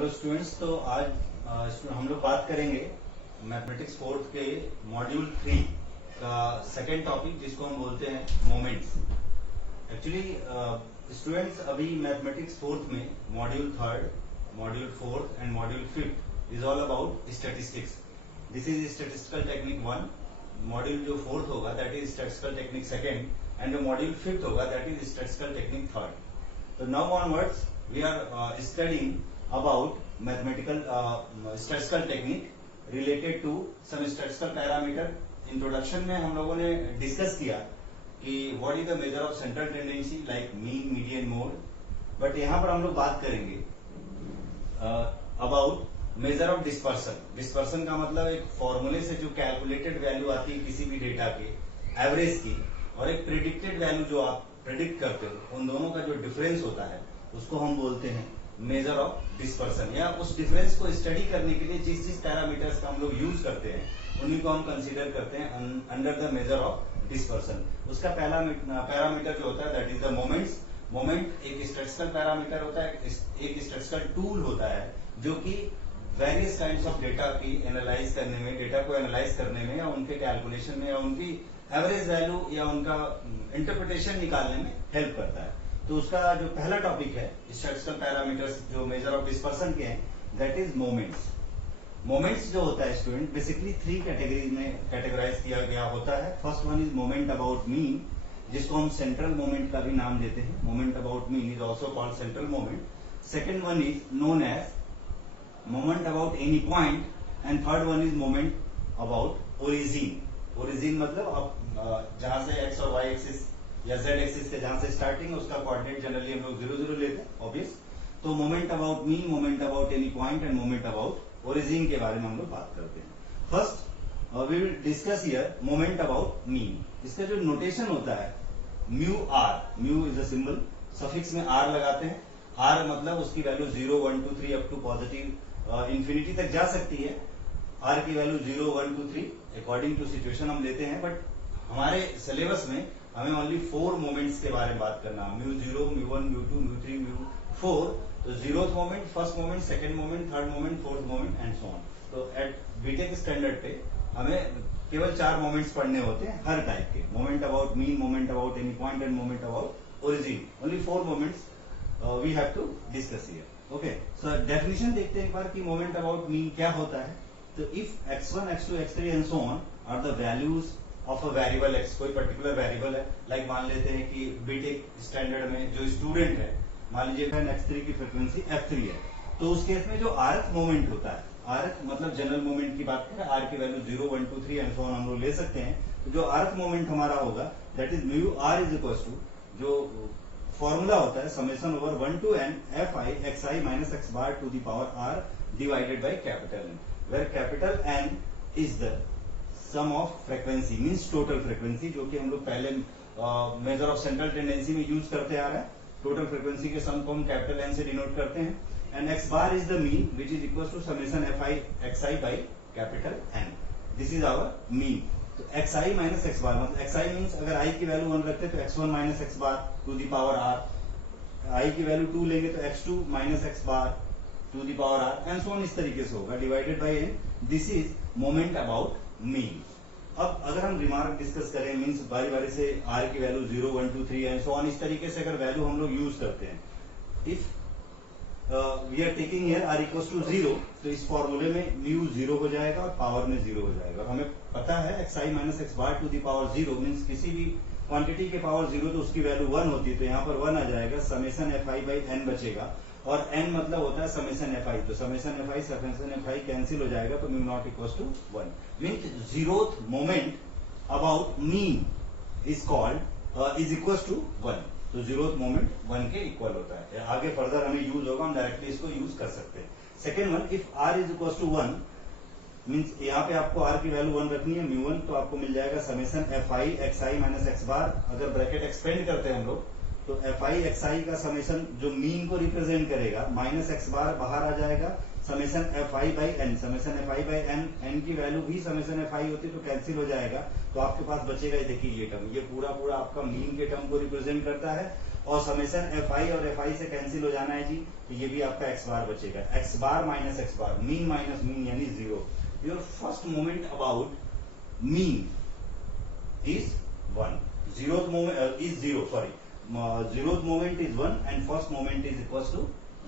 Hello students, तो आज हम लोग बात करेंगे मैथमेटिक्स फोर्थ के मॉड्यूल 3 का सेकेंड टॉपिक, जिसको हम बोलते हैं मोमेंट्स। एक्चुअली स्टूडेंट्स, अभी मैथमेटिक्स फोर्थ में module third, module fourth and module fifth is all about statistics. This is statistical technique 1। Module जो फोर्थ होगा that is statistical technique second, and जो मॉड्यूल फिफ्थ होगा that is statistical technique third. So now onwards we are studying about mathematical statistical technique related to some statistical parameter. Introduction में हम लोगों ने discuss किया कि what is the measure of central tendency like mean, median, mode. But यहाँ पर हम लोग बात करेंगे about measure of dispersion. Dispersion का मतलब एक फॉर्मूले से जो कैलकुलेटेड वैल्यू आती है किसी भी डेटा के एवरेज की, और एक प्रिडिक्टेड वैल्यू जो आप प्रेडिक्ट करते हो, उन दोनों का जो डिफरेंस होता है उसको हम बोलते हैं मेजर ऑफ डिस्पर्सन। या उस डिफरेंस को स्टडी करने के लिए जिस जिस पैरामीटर्स का हम लोग यूज करते हैं उन्हीं को हम कंसीडर करते हैं under the major of dispersion. उसका पहला पैरामीटर जो होता है that is the moments. Moment एक स्टैटिस्टिकल पैरामीटर होता है, एक स्टैटिस्टिकल टूल होता है जो कि वेरियस काइंड्स ऑफ डेटा की एनालाइज करने में, डेटा को एनालाइज करने में, या उनके कैलकुलेशन में, या उनकी एवरेज वैल्यू या उनका इंटरप्रिटेशन निकालने में हेल्प करता है। तो उसका जो पहला टॉपिक है स्टैटिस्टिकल पैरामीटर्स जो मेजर ऑफ डिस्पर्सन के हैं दैट इज मोमेंट्स। मोमेंट्स जो होता है स्टूडेंट बेसिकली 3 कैटेगरी में कैटेगराइज किया गया होता है। First one is moment about mean, जिसको हम सेंट्रल मोमेंट का भी नाम देते हैं। Moment about mean is also called central moment. Second one is known as moment about any point, and third one is moment about origin. Origin मतलब आप जहां से एक्स और वाई एक्सिस या जेड एक्सिस के जहां से स्टार्टिंग है उसका कोऑर्डिनेट जनरली हम लोग 0 0 लेते हैं, ऑब्वियस। तो moment about mean, moment about any point and moment about origin के बारे में हम लोग बात करते हैं। First we will discuss here moment about mean. इसका जो नोटेशन होता है mu r, mu is a symbol, suffix में आर लगाते हैं। आर मतलब उसकी value 0 1 2 3 up to positive infinity तक जा सकती है। आर की वैल्यू 0 1 2 3 अकॉर्डिंग टू सिचुएशन हम लेते हैं, बट हमारे सिलेबस में हमें ओनली 4 मोमेंट्स के बारे में बात करना है, mu 0, mu 1, mu 2, mu 3, mu 4। तो 0th moment, first moment, second moment, third moment, fourth moment and so on. तो एट बीटेक स्टैंडर्ड पे हमें केवल 4 मोमेंट्स पढ़ने होते हैं हर टाइप के। Moment about mean, moment about any point and moment about origin. Only 4 moments we have to discuss here. Okay, so definition देखते हैं एक बार कि मोमेंट अबाउट मीन क्या होता है। तो if x1, x2, x3 and so on are the values of a variable x, कोई particular variable है, लाइक मान लेते हैं कि बीटेक स्टैंडर्ड में जो स्टूडेंट है, मान लीजिए x3 की फ्रीक्वेंसी f3 है, तो उस केस में जो rth मोमेंट होता है, rth मतलब जनरल मोमेंट की बात करें, r की वैल्यू 0 1 2 3 एंड सो ऑन हम लोग ले सकते हैं। तो जो rth मोमेंट हमारा होगा that is mu r is equal to, जो फॉर्मूला होता है summation over 1 to n fi xi minus x bar to the power r divided by capital N, where capital N is the sum of frequency, means total frequency, जो कि हम लोग पहले measure of central tendency में use करते आ रहे हैं। Total frequency के सम को हम कैपिटल N से डिनोट करते हैं, and x bar is the mean which is equal to summation fi xi by capital N. This is our mean. तो xi माइनस एक्स बार, मतलब xi मीन्स अगर i की वैल्यू 1 रखते हैं तो x1 minus x bar to the power r, i की value 2 लेंगे तो x2 minus x bar to the power r, and so on इस तरीके से होगा divided by n। This is moment about mean. अब अगर हम रिमार्क डिस्कस करें, मीन्स बारी बारी से r की वैल्यू 0 1 2 3 एंड सो ऑन इस तरीके से अगर वैल्यू हम लोग यूज करते हैं, if we are taking here r equal to 0, तो इस फॉर्मूले में म्यू 0 हो जाएगा और पावर में 0 हो जाएगा। और हमें पता है xi minus x bar to the power 0 means किसी भी क्वांटिटी के पावर 0 तो उसकी वैल्यू 1 होती है, तो यहाँ पर 1 आ जाएगा, समेशन fi बाई n बचेगा, और n मतलब होता है समेशन fi, तो समेशन fi कैंसिल हो जाएगा, तो mu not equal to 1 means 0th moment about mean is called is equal to 1। तो 0th मोमेंट 1 के इक्वल होता है। आगे फर्दर हमें यूज होगा, हम डायरेक्टली इसको यूज कर सकते हैं। Second one, if r is equal to 1 means यहाँ पे आपको r की वैल्यू 1 रखनी है, म्यू 1, तो आपको मिल जाएगा summation fi xi minus x bar. अगर ब्रैकेट एक्सपेंड करते हैं हम लोग तो fi xi का समेशन जो मीन को रिप्रेजेंट करेगा, माइनस एक्स बार बाहर आ जाएगा, summation fi by n, summation fi by n, n की वैल्यू भी समेशन fi होती है तो कैंसिल हो जाएगा, तो आपके पास बचेगा, ये देखिए ये टर्म, ये पूरा पूरा आपका मीन के टर्म को रिप्रेजेंट करता है। और समेशन एफ आई और एफ आई से कैंसिल हो जाना है जी, तो ये भी आपका एक्स बार बचेगा, एक्स बार माइनस एक्स बार, मीन माइनस मीन यानी 0। Your first moment about mean is 1, zeroth moment is 0, sorry, zeroth moment is 1 and first moment is equals to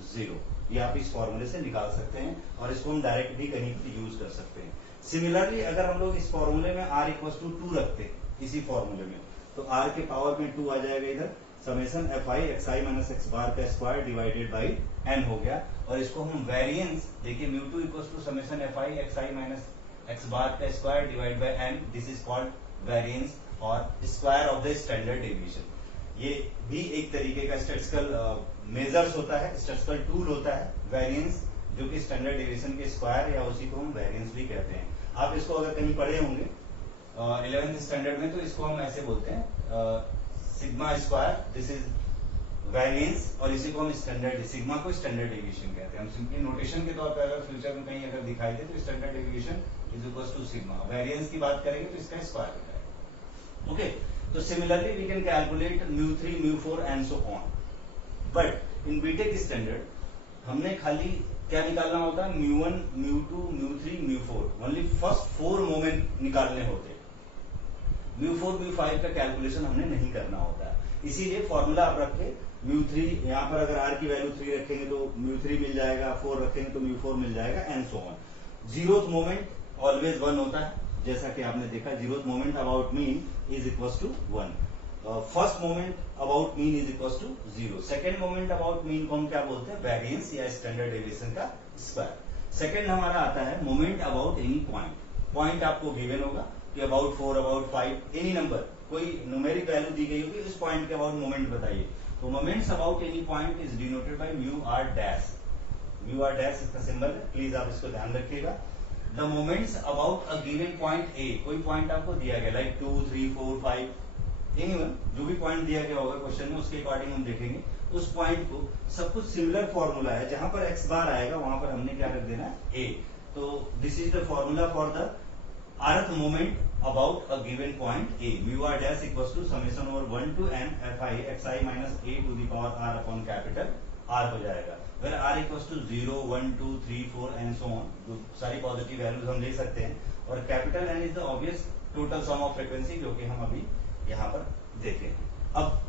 0। ये आप इस फॉर्मूले से निकाल सकते हैं और इसको हम डायरेक्ट भी कहीं पर यूज कर सकते हैं। सिमिलरली अगर हम लोग इस फॉर्मूले में r इक्वल्स टू 2 रखते इसी फॉर्मूले में, तो r के पावर में 2 आ जाएगा इधर, summation f i x i minus x bar का स्क्वायर डिवाइडेड बाई n हो गया। और इसको हम वेरिएंस देखिए, mu two equals to summation f i x i minus x bar का square divide by n, this is called variance और square of the standard deviation. ये भी एक तरीके का स्टैटिस्टिकल मेजर्स होता है, स्टैटिस्टिकल टूल होता है वेरिएंस, जो कि स्टैंडर्ड डेविएशन के स्क्वायर या उसी को हम वेरिएंस भी कहते हैं। आप इसको अगर कहीं पढ़े होंगे 11th स्टैंडर्ड में, तो इसको हम ऐसे बोलते हैं sigma square, this is variance, और इसी को हम स्टैंडर्ड, सिग्मा को स्टैंडर्ड डेविएशन कहते हैं। हम सिंपली नोटेशन के तौर पर अगर फ्यूचर में कहीं अगर दिखाई दे तो standard deviation is equal to sigma, variance की बात करेंगे तो इसका स्क्वायर होता है। ओके, तो similarly we can calculate mu 3 mu 4 and so on. But in BTech standard हमने खाली क्या निकालना होता है, mu 1 mu 2 mu 3 mu 4, only first 4 moment निकालने होते हैं। म्यू 4 म्यू 5 का कैलकुलेशन हमने नहीं करना होता है, इसीलिए फॉर्मूला आप रख के म्यू 3, यहाँ पर अगर r की वैल्यू 3 रखेंगे तो म्यू 3 मिल जाएगा, 4 रखेंगे तो म्यू 4 मिल जाएगा and so on. Zeroth moment always 1 होता है, जैसा कि आपने देखा, zeroth moment about mean is equal to 1, first moment about mean is equal to 0, second moment about mean को हम क्या बोलते हैं, वेरिएंस या स्टैंडर्ड डेविएशन का स्क्वायर। सेकेंड हमारा आता है moment about any point. Point आपको गिवन होगा कि अबाउट 4 अबाउट 5 एनी नंबर, कोई न्यूमेरिक वैल्यू दी गई होगी, उस पॉइंट के अबाउट मोमेंट बताइए। तो moments about any point is denoted by mu r dash. Mu r dash इसका सिंबल है, प्लीज आप इसको ध्यान रखिएगा। The moments about a given point a, कोई पॉइंट आपको दिया गया लाइक 2 3 4 5 एनीवन, जो भी पॉइंट दिया गया होगा क्वेश्चन में, उसके अकॉर्डिंग हम देखेंगे उस पॉइंट को। सब कुछ सिमिलर फॉर्मूला है, जहां पर एक्स बार आएगा वहां पर हमने क्या रख देना है, ए। तो this is the formula for the rth moment about a given point a, mu r dash equals to summation over 1 to n f i x i minus a to the power r upon capital r हो जाएगा, where r equals to 0 1 2 3 4 and so on, जो सारी positive values हम ले सकते हैं। और capital n is the obvious total some of frequency, जो कि हम अभी यहाँ पर देखें। अब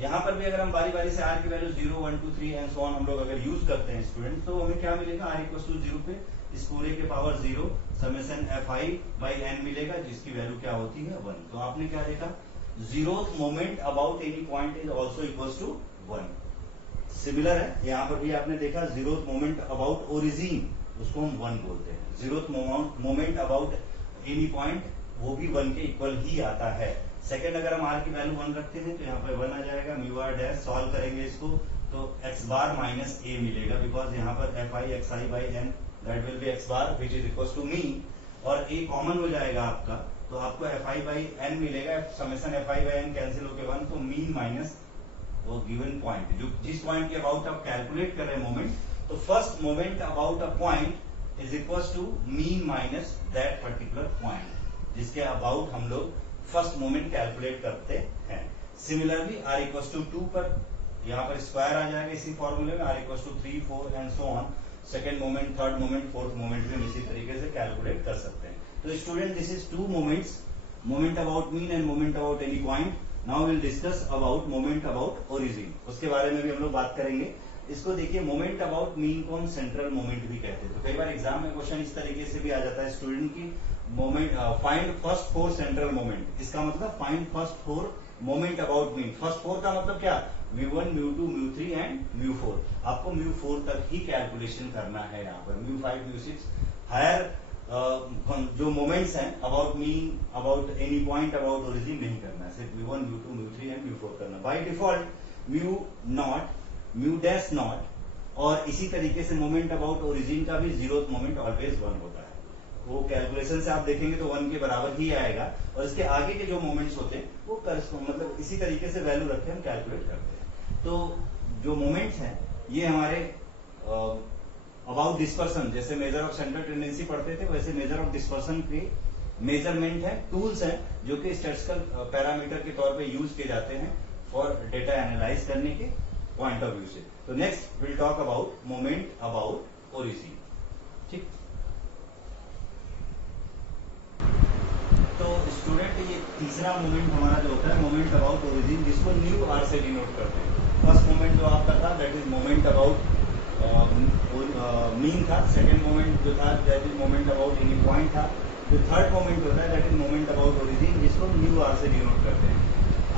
यहाँ पर भी अगर हम बारी बारी से r की वैल्यू 0 1 2 3 एंड सो ऑन हम लोग अगर यूज करते हैं स्टूडेंट, तो हमें क्या मिलेगा, r इक्वल टू 0 पे इस पूरे के power 0 summation f i by n मिलेगा, जिसकी वैल्यू क्या होती है 1। तो आपने क्या देखा, zeroth moment about any point is also equal to 1। Similar है, यहाँ पर भी आपने देखा जीरोथ मोमेंट अबाउट ओरिजिन, उसको हम 1 बोलते हैं। Zeroth moment about any point, वो भी 1 के इक्वल ही आता है। सेकेंड अगर हम r की वैल्यू 1 रखते हैं तो यहाँ पर 1 आ जाएगा, म्यू आर डैश, सॉल्व करेंगे इसको तो x बार माइनस a मिलेगा, बिकॉज यहाँ पर f i x i by n that will be x bar which is equal to me, और a कॉमन हो जाएगा आपका, तो आपको एफ आई बाई एन मिलेगा, summation f i by n cancel होके 1, तो मीन माइनस वो गिवन पॉइंट, जो जिस पॉइंट के अबाउट आप कैलकुलेट कर रहे हैं मोमेंट, तो first moment about a point is equal to mean minus that particular point, जिसके अबाउट हम लोग फर्स्ट मोमेंट कैलकुलेट करते हैं। सिमिलरली r इक्वल टू 2 पर यहाँ पर स्क्वायर आ जाएगा इसी फॉर्मूले में, r equal to 3 4 and so on, second moment third moment fourth moment भी हम इसी तरीके से कैलकुलेट कर सकते हैं। तो student this is 2 moments, moment about mean and moment about any point. Now will discuss about moment about origin, उसके बारे में भी हम लोग बात करेंगे। इसको देखिए, मोमेंट अबाउट मीन को हम सेंट्रल मोमेंट भी कहते हैं। तो कई बार एग्जाम में क्वेश्चन इस तरीके से भी आ जाता है स्टूडेंट की, moment find first 4 central moment, इसका मतलब find first 4 moment about mean. First 4 का मतलब क्या, mu 1 mu 2 mu 3 and mu 4। आपको म्यू 4 तक ही कैलकुलेशन करना है, यहाँ पर म्यू 5 म्यू 6 हायर जो मोमेंट्स हैं about mean about any point about origin नहीं करना है, सिर्फ mu 1 mu 2 mu 3 and mu 4 करना। By default mu naught mu dash not, और इसी तरीके से मोमेंट अबाउट ओरिजिन का भी जीरोथ मोमेंट ऑलवेज 1 होता है। वो कैलकुलेशन से आप देखेंगे तो 1 के बराबर ही आएगा, और इसके आगे के जो मोमेंट्स होते हैं वो मतलब इसी तरीके से वैल्यू रख के हम कैलकुलेट करते हैं। तो जो मोमेंट्स हैं ये हमारे अबाउट डिस्पर्सन, जैसे मेजर ऑफ सेंट्रल टेंडेंसी पढ़ते थे, वैसे मेजर ऑफ डिस्पर्सन के मेजरमेंट है, टूल्स हैं जो कि स्टैटिस्टिकल पैरामीटर के तौर पे यूज किए जाते हैं फॉर डेटा एनालाइज करने के पॉइंट ऑफ व्यू से। तो next will talk about moment about origin. ठीक, तो स्टूडेंट ये तीसरा मोमेंट हमारा जो होता है मोमेंट अबाउट ओरिजिन, जिसको न्यू आर से डिनोट करते हैं। फर्स्ट मोमेंट जो आपका था that is moment about mean था। सेकेंड मोमेंट जो था that is moment about any point था। जो थर्ड मोमेंट होता है that is moment about origin, जिसको न्यू आर से डिनोट करते हैं।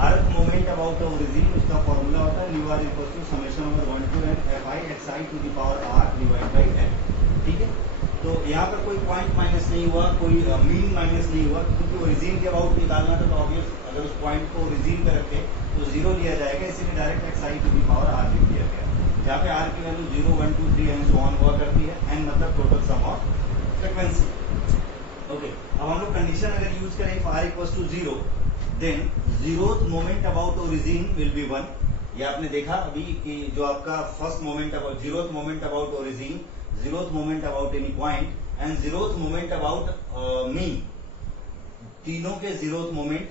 अर्थ मोमेंट अबाउट ओरिजिन, उसका फॉर्मूला होता है nu r equal to summation over 1 to n fi xi to the power r divide by n। ठीक है, तो यहाँ पर कोई पॉइंट माइनस नहीं हुआ, कोई मीन माइनस नहीं हुआ, क्योंकि ओरिजिन के अबाउट निकालना था। तो ऑब्वियस अगर उस पॉइंट को ओरिजिन पे रखते तो जीरो लिया जाएगा, इसीलिए direct xi to the power r लिख दिया गया। जहाँ पे r की वैल्यू 0, 1, 2, 3 एंड सो ऑन हुआ करती है, n मतलब total sum of frequency. Okay, अब हम लोग कंडीशन अगर यूज करें if r equals to 0, then zeroth moment about origin will be 1। ये आपने देखा अभी कि जो आपका first moment about zeroth moment about origin, zeroth moment about any point and zeroth moment about mean, तीनों के जीरोथ मोमेंट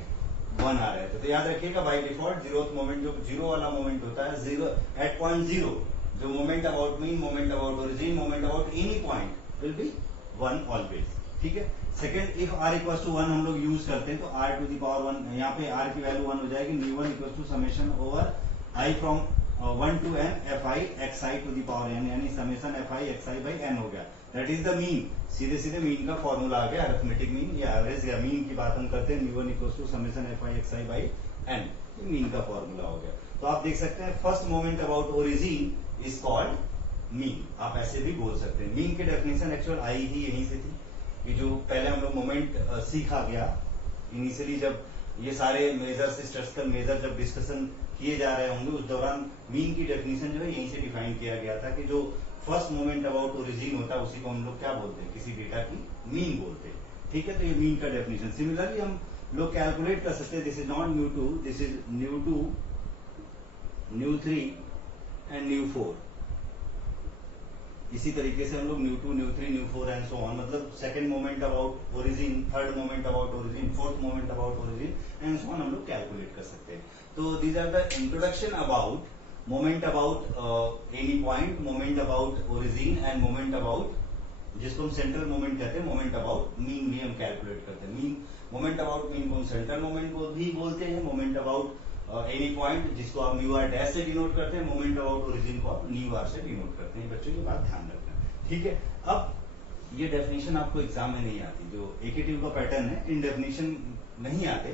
1 आ रहे थे। तो याद रखिएगा बाय डिफॉल्ट जीरोथ मोमेंट जो जीरो वाला मोमेंट होता है, जीरो एट पॉइंट जीरो, जो moment about mean, moment about origin, moment about any point will be 1 always. ठीक है, second if r equal to 1 हम लोग यूज करते हैं तो r टू दी पावर 1, यहाँ पे r की वैल्यू 1 हो जाएगी। Mu 1 equal to summation over i from 1 to n fi xi to the power n, यानी summation fi xi by n हो गया। That is the mean. सीधे सीधे मीन का फॉर्मूला आ गया, अरिथमेटिक मीन या एवरेज या मीन की बात हम करते हैं। Mu 1 equal to summation fi xi by n, ये मीन का फॉर्मूला हो गया। तो आप देख सकते हैं first moment about origin is called mean, आप ऐसे भी बोल सकते हैं। मीन की डेफिनेशन एक्चुअल आई ही यहीं से थी कि जो पहले हम लोग मोमेंट सीखा गया इनिशियली, जब ये सारे मेजर्स, स्टैटिस्टिकल मेजर जब डिस्कशन किए जा रहे होंगे उस दौरान मीन की डेफिनेशन जो है यहीं से डिफाइन किया गया था कि जो फर्स्ट मोमेंट अबाउट ओरिजिन होता है उसी को हम लोग क्या बोलते हैं, किसी डेटा की मीन बोलते हैं। ठीक है, तो ये मीन का डेफिनेशन। सिमिलरली हम लोग कैलकुलेट कर सकते हैं, this is not mu 2, this is mu 2, mu 3 and mu 4। इसी तरीके से हम लोग mu 2, mu 3, mu 4 and so on, मतलब second moment about origin, third moment about origin, fourth moment about origin and so on हम लोग calculate कर सकते हैं। तो these are the introduction about moment about any point, moment about origin and moment about, जिसको हम central moment कहते हैं, मोमेंट अबाउट मीन भी हम कैलकुलेट करते हैं। मीन, मोमेंट अबाउट मीन को हम सेंट्रल मोमेंट को भी बोलते हैं, मोमेंट अबाउट एनी पॉइंट जिसको आप न्यू आर डैश से डिनोट करते हैं, मोमेंट अबाउट ओरिजिन को आप न्यू आर से डिनोट करते हैं। बच्चों ये बात ध्यान रखना। ठीक है, अब ये डेफिनेशन आपको एग्जाम में नहीं आती, जो एकेटिव का पैटर्न है, इन डेफिनेशन नहीं आते।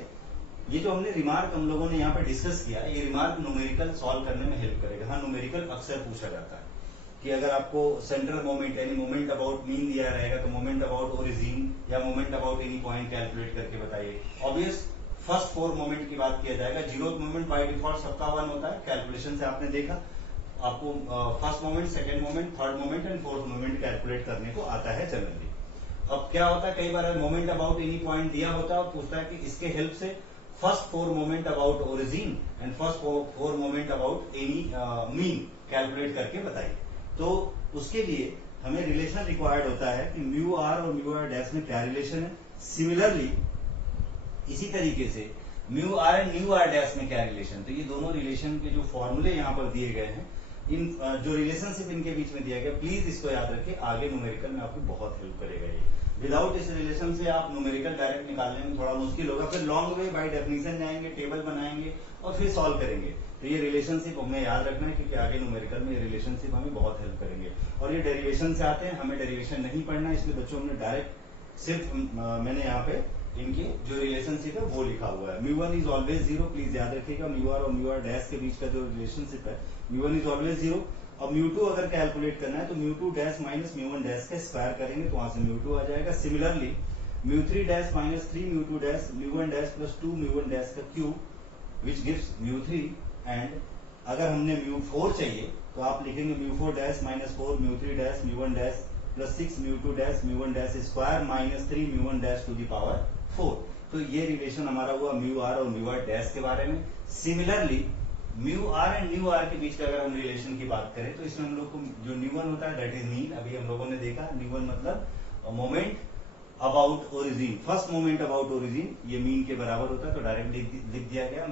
ये जो हमने रिमार्क हम लोगों ने यहाँ पे डिस्कस किया, ये रिमार्क न्यूमेरिकल सॉल्व करने में हेल्प करेगा। हाँ, न्यूमेरिकल अक्सर पूछा जाता है कि अगर आपको सेंट्रल मोमेंट यानी मोमेंट अबाउट मीन दिया रहेगा तो मोमेंट अबाउट ओरिजिन या moment about any point calculate करके बताइए। ऑब्वियस फर्स्ट 4 मोमेंट की बात किया जाएगा। जीरो मोमेंट बाय डिफॉल्ट सबका 1 होता है, कैलकुलेशन से आपने देखा आपको first moment, second moment, third moment and fourth moment calculate करने को आता है जनरली। अब क्या होता है, कई बार मोमेंट अबाउट एनी पॉइंट दिया होता है और पूछता है कि इसके हेल्प से first 4 moment about origin and first 4 moment about any mean calculate करके बताइए। तो उसके लिए हमें रिलेशन रिक्वायर्ड होता है कि म्यू आर और म्यू आर डैश में क्या रिलेशन है। सिमिलरली इसी तरीके से mu r and mu r dash में क्या रिलेशन। तो ये दोनों रिलेशन के जो फॉर्मूले यहाँ पर दिए गए हैं, इन जो रिलेशनशिप इनके बीच में दिया गया, प्लीज इसको याद रखिए, आगे न्यूमेरिकल में आपको बहुत हेल्प करेगा ये। विदाउट इस रिलेशन से आप न्यूमेरिकल डायरेक्ट निकालने में थोड़ा मुश्किल होगा, फिर लॉन्ग वे बाय डेफिनेशन जाएंगे, टेबल बनाएंगे और फिर सॉल्व करेंगे। तो ये रिलेशनशिप हमें याद रखना है क्योंकि आगे न्यूमेरिकल में ये रिलेशनशिप हमें बहुत हेल्प करेंगे। और ये डेरिवेशन से आते हैं, हमें डेरिवेशन नहीं पढ़ना, इसलिए बच्चों ने डायरेक्ट सिर्फ मैंने यहाँ पे इनके जो रिलेशनशिप है वो लिखा हुआ है। म्यू 1 इज ऑलवेज 0, प्लीज याद रखिएगा। म्यू आर और म्यू आर डैश के बीच का जो रिलेशनशिप है, म्यू 1 इज ऑलवेज 0। अब म्यू 2 अगर कैलकुलेट करना है तो mu 2 dash minus mu 1 dash का स्क्वायर करेंगे तो वहां से म्यू 2 आ जाएगा। Similarly mu 3 dash minus 3 mu 2 dash mu 1 dash plus 2 mu 1 dash का cube which gives mu 3। And अगर हमने म्यू 4 चाहिए तो आप लिखेंगे mu 4 dash minus 4 mu 3 dash mu 1 dash plus 6 mu 2 dash mu 1 dash square minus 3 mu 1 dash to the power 4। तो ये relation हमारा हुआ म्यू आर और म्यू आर डैश के बारे में। Similarly mu r and mu r के बीच का अगर हम रिलेशन की बात करें तो इसमें हम लोग को जो न्यू 1 होता है दैट इज मीन। अभी हम लोगों ने देखा न्यू 1 मतलब moment about origin, first moment about origin ये मीन के बराबर होता है, तो डायरेक्ट लिख दिया गया।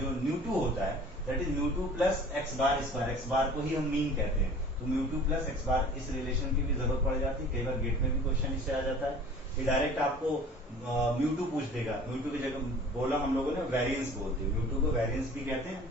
जो न्यू2 होता है that is mu plus x bar square, x bar को ही हम मीन कहते हैं, तो न्यू2 प्लस एक्स बार, इस रिलेशन की भी जरूरत पड़ जाती है, कई बार गेट में भी क्वेश्चन इससे आ जाता है कि डायरेक्ट आपको म्यू2 पूछ देगा, म्यू2 की जगह बोला हम लोगों ने वेरिएंस बोलते हैं, म्यू2 को वेरिएंस भी कहते हैं।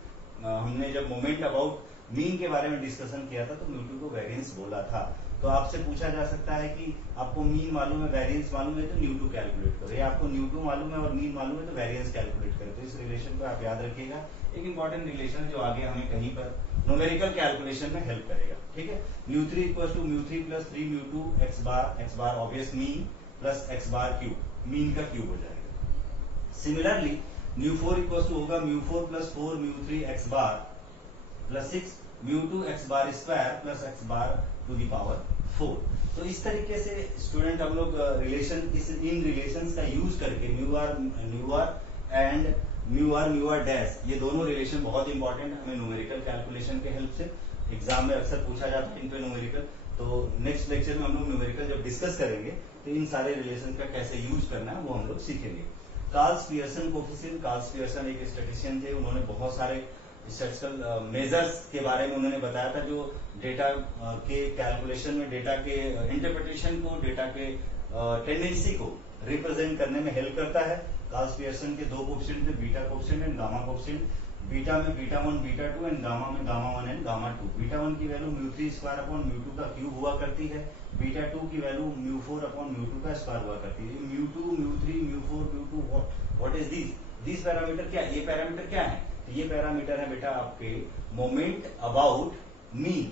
हमने जब मोमेंट अबाउट मीन के बारे में डिस्कशन किया था तो म्यू2 को वेरिएंस बोला था। तो आपसे पूछा जा सकता है कि आपको मीन मालूम है, वेरिएंस मालूम है, तो न्यू2 कैलकुलेट करो, या आपको न्यू2 मालूम है और मीन मालूम है तो वेरिएंस कैलकुलेट करो। तो इस रिलेशन को आप याद रखिएगा, एक इंपॉर्टेंट रिलेशन है जो आगे हमें कहीं पर न्यूमेरिकल कैलकुलेशन में हेल्प करेगा। ठीक है, mu equal to mu plus 3 mu x bar obvious mean plus x bar cube, mean का क्यूब हो जाएगा। सिमिलरली न्यू4 इक्वल टू होगा mu plus 4 mu x bar plus 6 mu x bar square plus x bar to the power 4। तो इस तरीके से student हम लोग रिलेशन, इन रिलेशंस का यूज करके mu r and mu r dash, ये दोनों रिलेशन बहुत इंपॉर्टेंट है हमें न्यूमेरिकल कैलकुलेशन के हेल्प से, एग्जाम में अक्सर पूछा जाता है इनको न्यूमेरिकल। तो नेक्स्ट लेक्चर में हम लोग न्यूमेरिकल जब डिस्कस करेंगे तो इन सारे रिलेशन का कैसे यूज करना है वो हम लोग सीखेंगे। Carl's Pearson coefficient, Carl's Pearson एक स्टैटिस्टिशियन थे, उन्होंने बहुत सारे स्टैटिस्टिकल मेजर्स के बारे में उन्होंने बताया था जो डेटा के कैलकुलेशन में, डेटा के इंटरप्रिटेशन को, डेटा के टेंडेंसी को रिप्रेजेंट करने में हेल्प करता है। कार्ल्स पियर्सन के दो कोफिशिएंट थे, beta coefficient and gamma coefficient. Beta में बीटा 1 बीटा 2 एंड गामा में गामा 1 एंड गामा 2। बीटा 1 की वैल्यू म्यू3 स्क्वायर अपॉन म्यू2 का क्यूब हुआ करती है, बीटा 2 की वैल्यू म्यू4 अपॉन म्यू2 का स्क्वायर हुआ करती है। म्यू2 म्यू3 म्यू4 म्यू2 व्हाट इज दिस पैरामीटर क्या, ये पैरामीटर क्या है, तो ये पैरामीटर है बेटा आपके मोमेंट अबाउट मीन।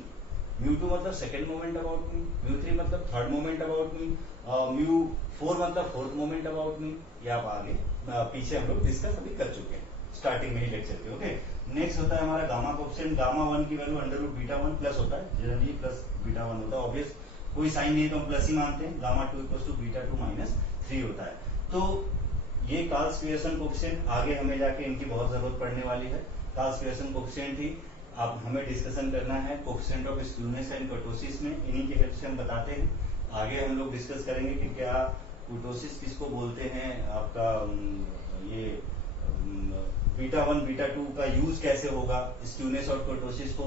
म्यू2 मतलब second moment about mean, mu मतलब third moment about mean, mu मतलब फोर्थ मोमेंट अबाउट मीन। ये आप आगे पीछे हम लोग डिस्कस अभी कर चुके हैं स्टार्टिंग में ही लेक्चर के। ओके, नेक्स्ट होता है हमारा गामा कोएफिशिएंट। गामा 1 की value under root beta 1 plus होता है, जनरली प्लस बीटा 1 होता है, ऑब्वियस कोई साइन नहीं है तो हम प्लस ही मानते हैं। Gamma 2 equal to beta 2 minus 3 होता है। तो ये कार्ल्स पियर्सन कोएफिशिएंट आगे हमें जाके इनकी बहुत जरूरत पड़ने वाली है। कार्ल्स पियर्सन कोएफिशिएंट ही अब हमें डिस्कशन करना है coefficient of skewness and kurtosis में, इन्हीं की हेल्प से हम बताते हैं। आगे हम लोग डिस्कस करेंगे कि क्या कर्टोसिस किसको बोलते हैं, आपका ये बीटा 1 बीटा 2 का यूज कैसे होगा स्क्यूनेस और कर्टोसिस को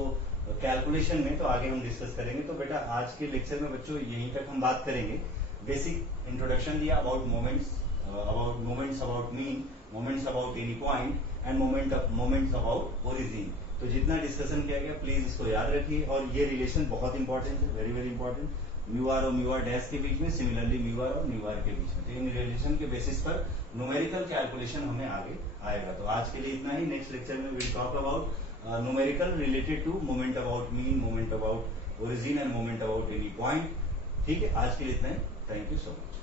कैलकुलेशन में, तो आगे हम डिस्कस करेंगे। तो बेटा आज के लेक्चर में बच्चों यहीं तक हम बात करेंगे। बेसिक इंट्रोडक्शन दिया about moments, about mean, moments about any point and moments about origin. तो जितना डिस्कशन किया गया प्लीज इसको याद रखिए, और ये रिलेशन बहुत इंपॉर्टेंट है, very very important, mu r और म्यू आर डैश के बीच में, सिमिलरली म्यू आर और म्यू आर के बीच में। तो इन रिलेशन के बेसिस पर न्यूमेरिकल कैलकुलेशन हमें आगे आएगा। तो आज के लिए इतना ही, नेक्स्ट लेक्चर में will talk about numerical related to moment about mean, moment about origin and moment about any point. ठीक है, आज के लिए इतना ही, थैंक यू सो मच।